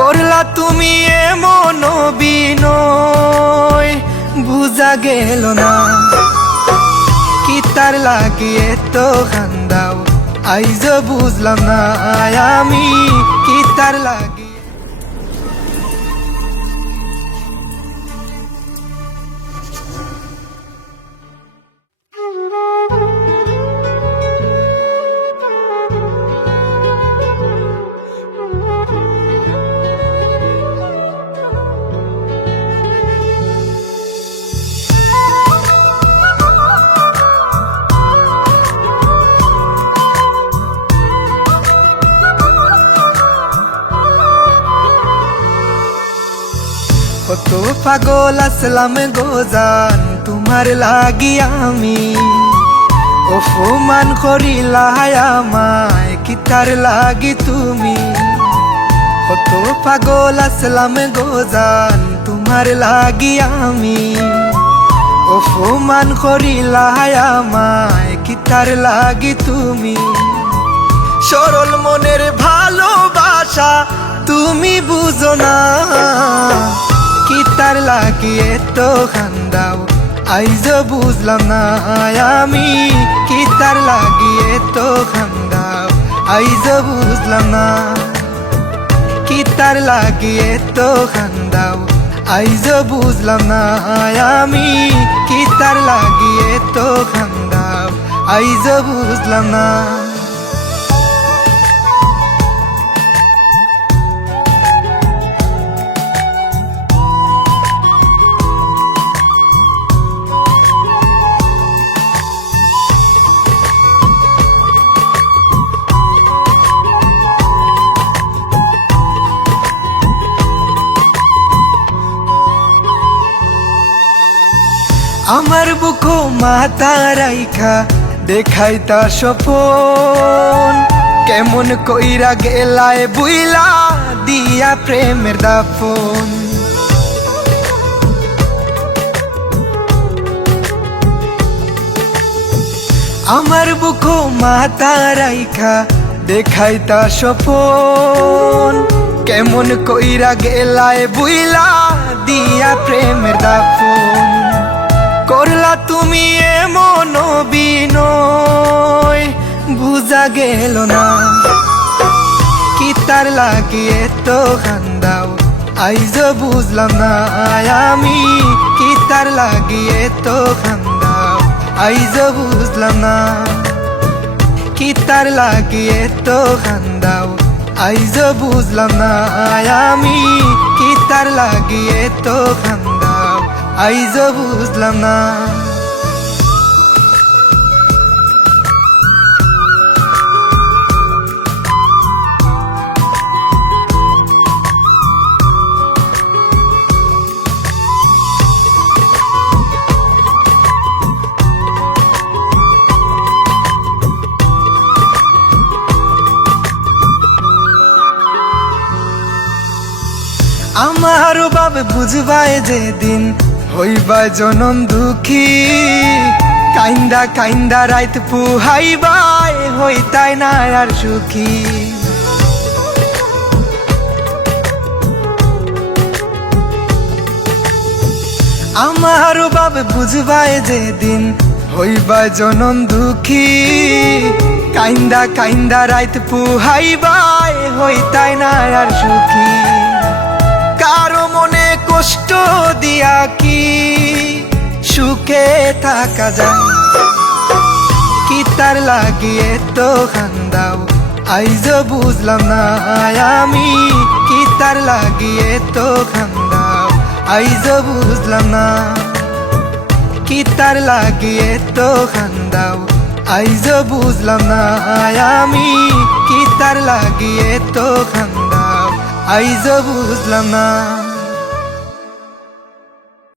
করলা তুমি এমন বিনয়, বুঝা গেল না কি তার লাগিয়ে তো খান্দাও, আইজ বুঝলাম না আমি কি তার লাগিয়ে। কত পাগল আসলাম গোজান তোমার লাগি আমি, অপমান করিলা আমায় কি তার লাগি তুমি। কত পাগল আসলাম গোজান তোমার লাগি আমি, অপমান করিলা আমায় কি তার লাগি তুমি। সরল মনের ভালোবাসা তুমি বুঝো না কি তার লাগিয়ে তো খান্দাও, আইজ বুঝলাম না আমি কি তার লাগিয়ে তো খান্দাও, আইজ বুঝলাম না কি তার লাগিয়ে তো খান্দাও, আইজ বুঝলাম না আমি কি তার লাগিয়ে তো খান্দাও, আইজ বুঝলাম না। আমার বুকো মাথা রাইখা দেখাই তার স্বপন, কেমন কইরা গেলায় বুইলা দিয়া প্রেমের দাফন। আমার বুকো মাথা রাইখা দেখাই তার স্বপন, কেমন কইরা গেলায় বুইলা দিয়া প্রেমের দাফন। করলা তুমি এমন বিনয়, বুঝা গেল না কি তার লাগিয়ে তো খান্দাও, আইজ বুঝলাম না আমি কি তার লাগিয়ে তো খান্দাও, আইজ বুঝলাম না কি তার লাগিয়ে তো খান্দাও, আইজ বুঝলাম না আমি কি তার লাগিয়ে তো খান্দাও, আইজ বুঝলাম না। আমার বাবে বুঝবাই যেদিন হইবা জনম দুঃখী, কাইন্দা কাইন্দা রাইত পুহাইবাই হইতাই না আর সুখী। আমার বাবে বুঝবাই যেদিন হইবা জনম দুঃখী, কাইন্দা কাইন্দা রাইত পুহাইবাই হইতাই না আর সুখী। কারো মনে কষ্ট দিয়া কি সুখে থাকা যায়, কি তার লাগিয়ে তো খান্দাও, আইজ বুঝলাম না আমি কি তার লাগিয়ে তো খান্দাও, আইজ বুঝলাম না কি তার লাগিয়ে তো খান্দাও, আইজ বুঝলাম না আমি কি তার লাগিয়ে তো খান্দাও, আইজ বুঝলাম না।